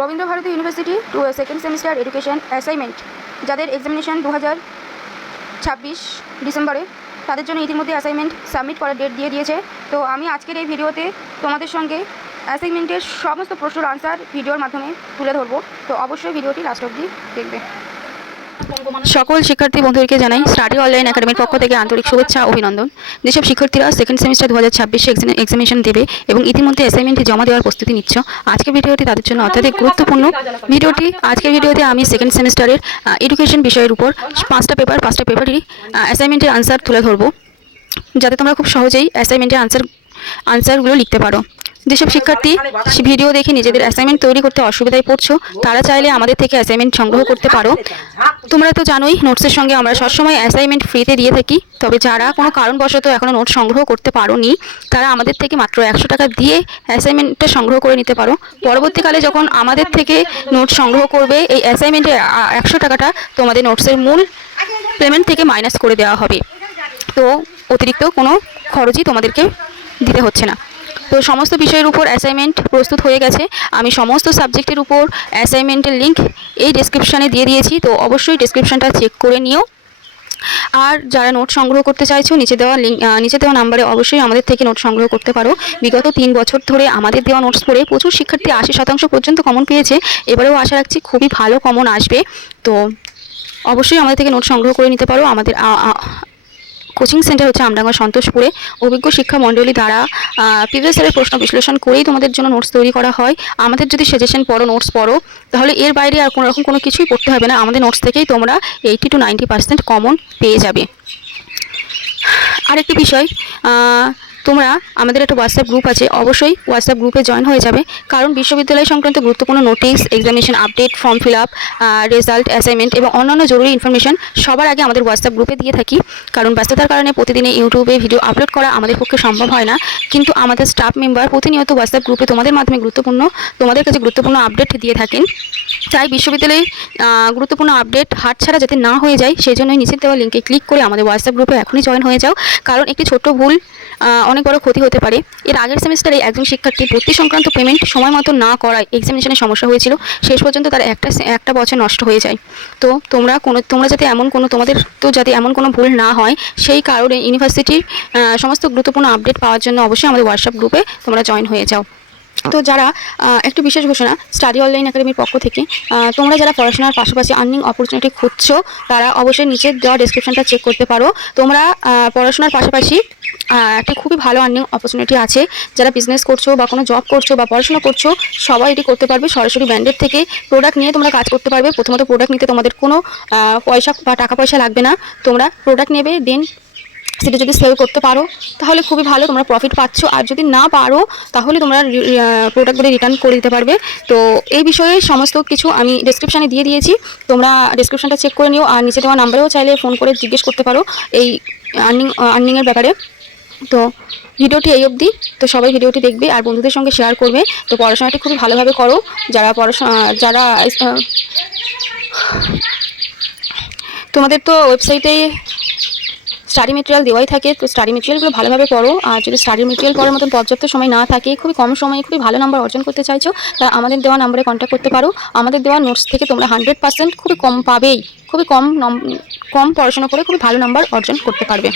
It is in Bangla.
Rabindra Bharati university to second semester education assignment যাদের এক্সামিনেশন 2026 ডিসেম্বরে, তাদের জন্য ইতিমধ্যে অ্যাসাইনমেন্ট সাবমিট করার ডেট দিয়ে দিয়েছে। তো আমি আজকের এই ভিডিওতে তোমাদের সঙ্গে অ্যাসাইনমেন্টের সমস্ত প্রশ্নের আনসার ভিডিওর মাধ্যমে তুলে ধরবো। তো অবশ্যই ভিডিওটি লাস্ট অবধি দেখবে। সকল শিক্ষার্থী বন্ধুদেরকে জানাই স্টাডি অনলাইন একাডেমির পক্ষ থেকে আন্তরিক শুভেচ্ছা অভিনন্দন। যেসব শিক্ষার্থীরা সেকেন্ড সেমিস্টার 2026 এক্সামিনেশন দেবে এবং ইতিমধ্যে অ্যাসাইনমেন্ট জমা দেওয়ার প্রস্তুতি নিচ্ছ, আজকের ভিডিওটি তাদের জন্য অত্যাধিক গুরুত্বপূর্ণ। আজকের ভিডিওতে আমি সেকেন্ড সেমিস্টারের এডুকেশন বিষয়ের উপর 5টা পেপারই অ্যাসাইনমেন্টের আনসার তুলে ধরবো, যাতে তোমরা খুব সহজেই অ্যাসাইনমেন্টের আনসারগুলো লিখতে পারো। যেসব শিক্ষার্থী ভিডিও দেখে নিজেদের অ্যাসাইনমেন্ট তৈরি করতে অসুবিধায় পড়ছো, তারা চাইলে আমাদের থেকে অ্যাসাইনমেন্ট সংগ্রহ করতে পারো। তোমরা তো জানোই নোটসের সঙ্গে আমরা সবসময় অ্যাসাইনমেন্ট ফ্রিতে দিয়ে থাকি। তবে যারা কোনো কারণবশত এখনও নোট সংগ্রহ করতে পারোনি, তারা আমাদের থেকে মাত্র 100 টাকা দিয়ে অ্যাসাইনমেন্টটা সংগ্রহ করে নিতে পারো। পরবর্তীকালে যখন আমাদের থেকে নোট সংগ্রহ করবে, এই অ্যাসাইনমেন্টের 100 টাকাটা তোমাদের নোটসের মূল পেমেন্ট থেকে মাইনাস করে দেওয়া হবে। তো অতিরিক্ত কোনো খরচই তোমাদেরকে দিতে হচ্ছে না। তো সমস্ত বিষয়ের উপর অ্যাসাইনমেন্ট প্রস্তুত হয়ে গেছে। আমি সমস্ত সাবজেক্টের উপর অ্যাসাইনমেন্টের লিঙ্ক এই ডেসক্রিপশানে দিয়ে দিয়েছি, তো অবশ্যই ডেসক্রিপশানটা চেক করে নিও। আর যারা নোট সংগ্রহ করতে চাইছো, নিচে দেওয়া নাম্বারে অবশ্যই আমাদের থেকে নোট সংগ্রহ করতে পারো। বিগত 3 বছর ধরে আমাদের দেওয়া নোটস পড়ে প্রচুর শিক্ষার্থী 80% পর্যন্ত কমন পেয়েছে। এবারেও আশা রাখছি খুবই ভালো কমন আসবে। তো অবশ্যই আমাদের থেকে নোট সংগ্রহ করে নিতে পারো। আমাদের কোচিং সেন্টার হচ্ছে আমডাঙ্গা সন্তোষপুরে। অভিজ্ঞ শিক্ষা মণ্ডলী দ্বারা প্রিভিয়াস ইয়ারের প্রশ্ন বিশ্লেষণ করেই তোমাদের জন্য নোটস তৈরি করা হয়। আমাদের যদি সাজেশন পড়ো, নোটস পড়ো, তাহলে এর বাইরে আর কোনো রকম কোনো কিছুই পড়তে হবে না। আমাদের নোটস থেকেই তোমরা 80 to 90% কমন পেয়ে যাবে। আরেকটি বিষয়, তোমরা আমাদের একটা হোয়াটসঅ্যাপ গ্রুপ আছে, অবশ্যই হোয়াটসঅ্যাপ গ্রুপে জয়েন হয়ে যাবে। কারণ বিশ্ববিদ্যালয় সংক্রান্ত গুরুত্বপূর্ণ notice, examination update, form fill up, result, assignment এবং অন্যান্য জরুরি ইনফরমেশন সবার আগে আমাদের হোয়াটসঅ্যাপ গ্রুপে দিয়ে থাকি। কারণ ব্যস্ততার কারণে প্রতিদিনে ইউটিউবে ভিডিও আপলোড করা আমাদের পক্ষে সম্ভব হয় না, কিন্তু আমাদের স্টাফ মেম্বার প্রতিনিয়ত হোয়াটসঅ্যাপ গ্রুপে তোমাদের মাধ্যমে তোমাদের কাছে গুরুত্বপূর্ণ আপডেট দিয়ে থাকেন। তাই বিশ্ববিদ্যালয়ে গুরুত্বপূর্ণ আপডেট হাতছাড়া যাতে না হয়ে যায়, সেই জন্যই নিচে দেওয়া লিঙ্কে ক্লিক করে আমাদের হোয়াটসঅ্যাপ গ্রুপে এখনই জয়েন হয়ে যাও। কারণ একটি ছোট্ট ভুল অনেক বড় ক্ষতি হতে পারে। এর আগের সেমিস্টারে একজন শিক্ষার্থী ভর্তি সংক্রান্ত পেমেন্ট সময় মতো না করায় এক্সামিনেশনে সমস্যা হয়েছিল। শেষ পর্যন্ত তার একটা বছর নষ্ট হয়ে যায়। তো তোমরা যাতে এমন কোনো ভুল না হয়, সেই কারণে ইউনিভার্সিটির সমস্ত গুরুত্বপূর্ণ আপডেট পাওয়ার জন্য অবশ্যই আমাদের হোয়াটসঅ্যাপ গ্রুপে তোমরা জয়েন হয়ে যাও। তো যারা একটু বিশেষ ঘোষণা, স্টাডি অনলাইন একাডেমির পক্ষ থেকে তোমরা যারা পড়াশোনার পাশাপাশি আর্নিং অপরচুনিটি খুঁজছো, তারা অবশ্যই নিচের দেওয়া ডেসক্রিপশনটা চেক করতে পারো। তোমরা পড়াশোনার পাশাপাশি একটা খুবই ভালো আর্নিং অপরচুনিটি আছে। যারা বিজনেস করছো বা কোনো জব করছো বা পড়াশোনা করছো, সবাই এটি করতে পারবে। সরাসরি ব্র্যান্ডের থেকে প্রোডাক্ট নিয়ে তোমরা কাজ করতে পারবে। প্রথমত প্রোডাক্ট নিতে তোমাদের কোনো পয়সা বা টাকা পয়সা লাগবে না। তোমরা প্রোডাক্ট নেবে, দেন সেটা যদি সেল করতে পারো তাহলে খুবই ভালো, তোমরা প্রফিট পাচ্ছ। আর যদি না পারো তাহলে তোমরা প্রোডাক্টগুলি রিটার্ন করে দিতে পারবে। তো এই বিষয়ে সমস্ত কিছু আমি ডেসক্রিপশানে দিয়ে দিয়েছি, তোমরা ডেসক্রিপশানটা চেক করে নিও। আর নিচে দেওয়া নাম্বারেও চাইলে ফোন করে জিজ্ঞেস করতে পারো এই আর্নিংয়ের ব্যাপারে। তো ভিডিওটি এই অবধি। তো সবাই ভিডিওটি দেখবে আর বন্ধুদের সঙ্গে শেয়ার করবে। তো পড়াশোনাটি খুবই ভালোভাবে করো। তোমাদের তো ওয়েবসাইটে স্টাডি মেটেরিয়াল দেওয়াই থাকে, তো স্টাডি মেটেরিয়ালগুলো ভালোভাবে পড়ো। আর যদি স্টাডি মেটেরিয়াল পড়ার মতন পর্যাপ্ত সময় না থাকে, খুবই কম সময়ে খুবই ভালো নাম্বার অর্জন করতে চাইছো, তা আমাদের দেওয়া নাম্বারে কন্ট্যাক্ট করতে পারো। আমাদের দেওয়া নোটস থেকে তোমরা 100% খুবই কম পাবেই, খুবই কম পড়াশোনা করে খুবই ভালো নাম্বার অর্জন করতে পারবে।